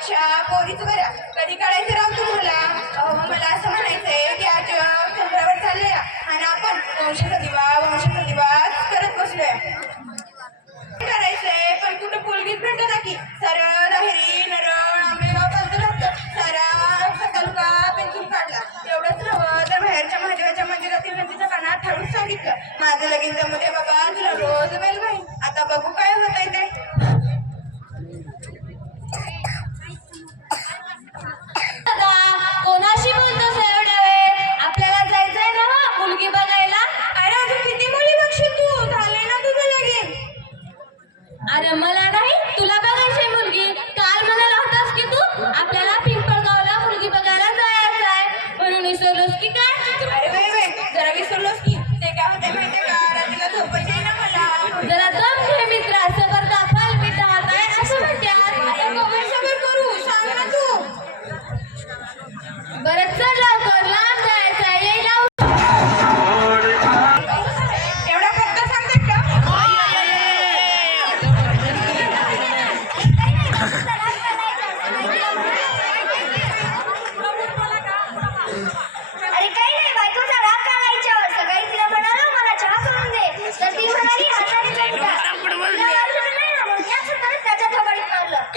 अच्छा पोरीच करा कधी काढायचं अरे मला नाही तुला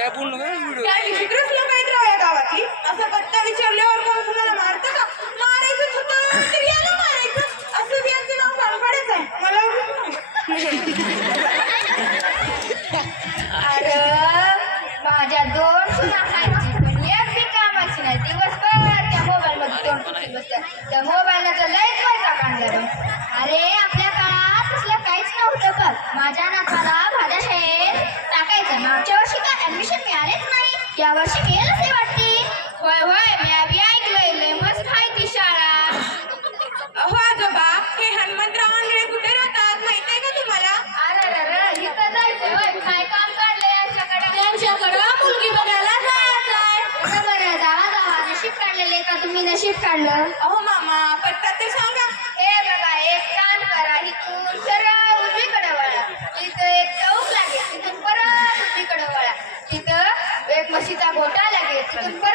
काय बोलणं? काय व्हिडिओ काय विचित्रच लोक आहेत राव या गावातली. असं पत्ता विचारल्यावर कोण वर्षी गेल असे वाटते होय होय मी आधी ऐकलंय लय मस्त ती शाळा. अहो आजोबा हे हनुमंतराव आंधळे कुठे राहतात? माहितीये का तुम्हाला? अरे काय काम मुलगी जावा नशीब काढलेले का तुम्ही? नशीब काढलं. अहो मामा पत्ता ते सांगा. Thank you.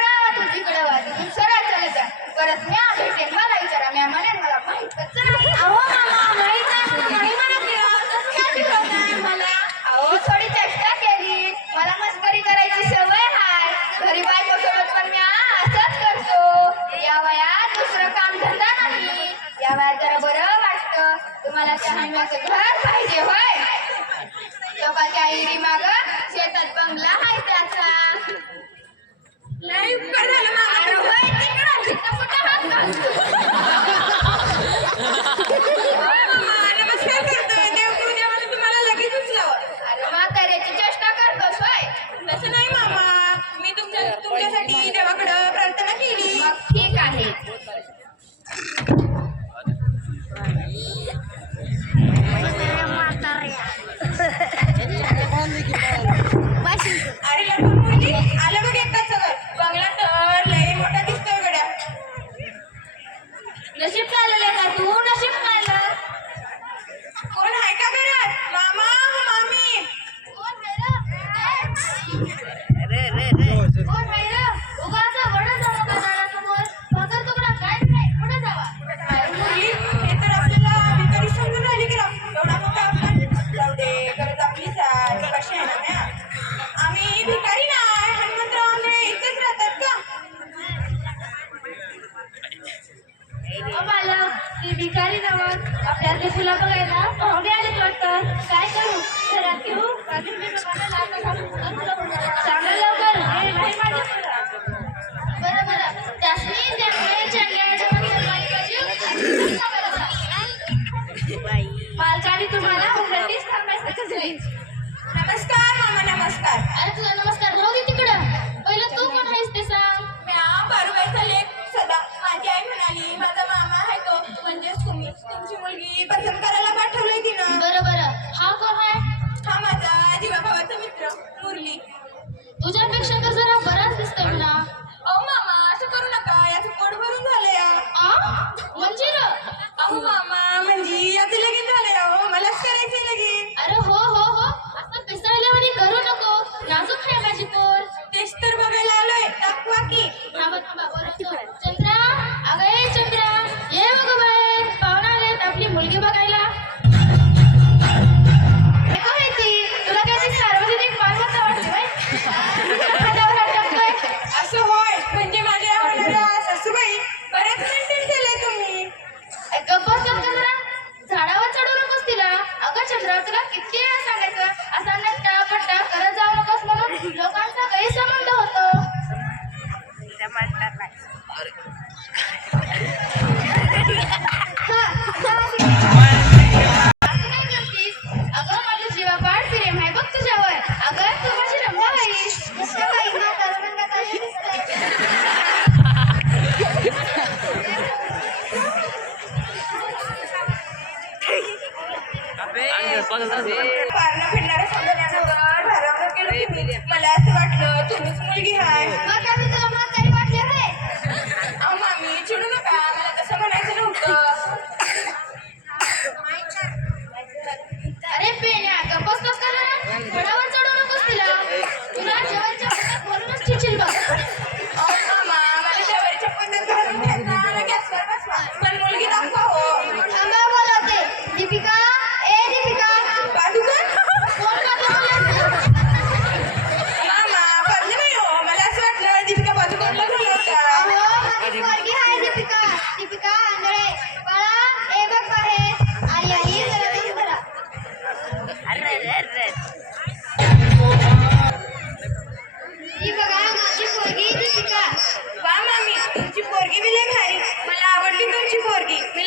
will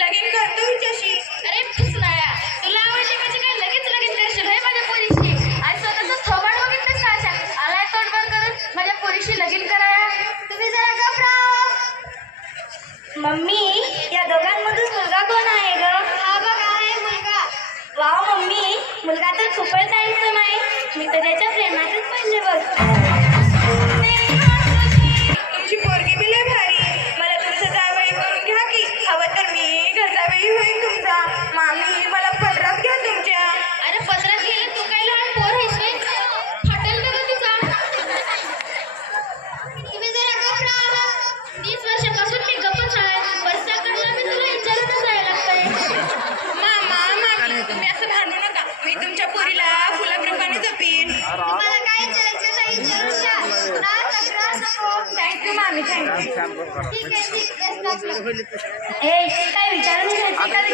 काय काय विचारून काय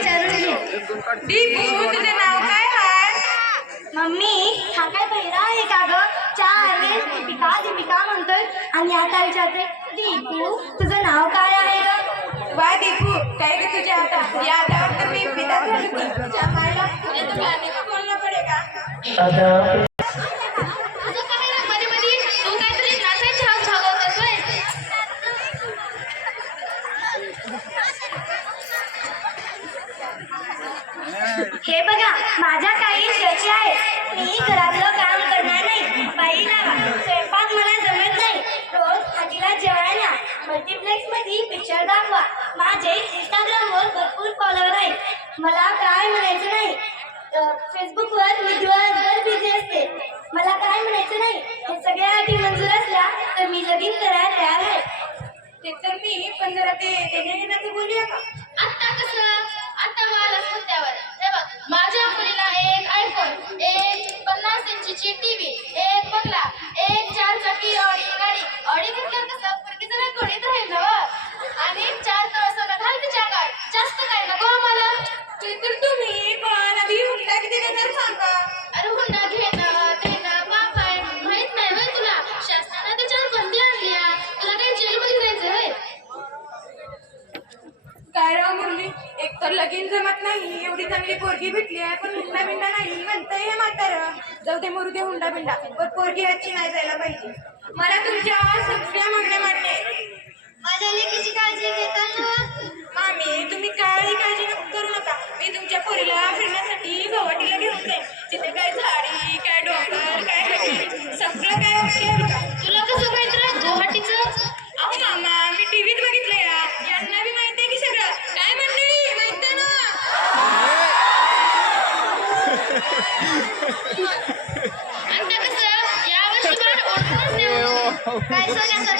मम्मी हा काय पहिला आहे का ग? चार वेळेस दीपिका दीपिका म्हणतोय. आणि आता विचारते दीपू तुझं नाव काय आहे ग? वा दीपू. काय ग तुझ्या आता? या आता मी पिता तुझ्या मायला तुला कोण पडे का? हे बघा माझ्या काही शची आहेत. मी घरातलं काम करणार नाही. बाई स्वयंपाक मला जमत नाही. रोज आजीला जेवायला. मल्टिप्लेक्समध्ये पिक्चर दाखवा. माझे इंस्टाग्रामवर भरपूर फॉलोअर आहेत. मला काय म्हणायचं नाही. फेसबुकवर मी दिवसभर बिझी असते. मला काय म्हणायचं नाही. हे सगळ्या मंजूर असल्या तर मी लगीन करायला तयार आहे. ते तर मी पण जरा ते देण्याची बोलूया का? आता कसं? आता मला मुद्द्यावर माझ्या मुलीला एक आयफोन एक पन्नास इंचीची टीव्ही एक बंगला एक चार चाकी ऑडी गाडी. ऑडी घेतल्यावर कसं? पोरगी जरा गोडीत राहील ना आणि चार ते मुरगे हुंडा बिंडा पोरगी हत्ती नाही जायला पाहिजे. मला तुमची आवाज सगळ्या म्हणणे म्हणणे हो, हो. काय सगळ्या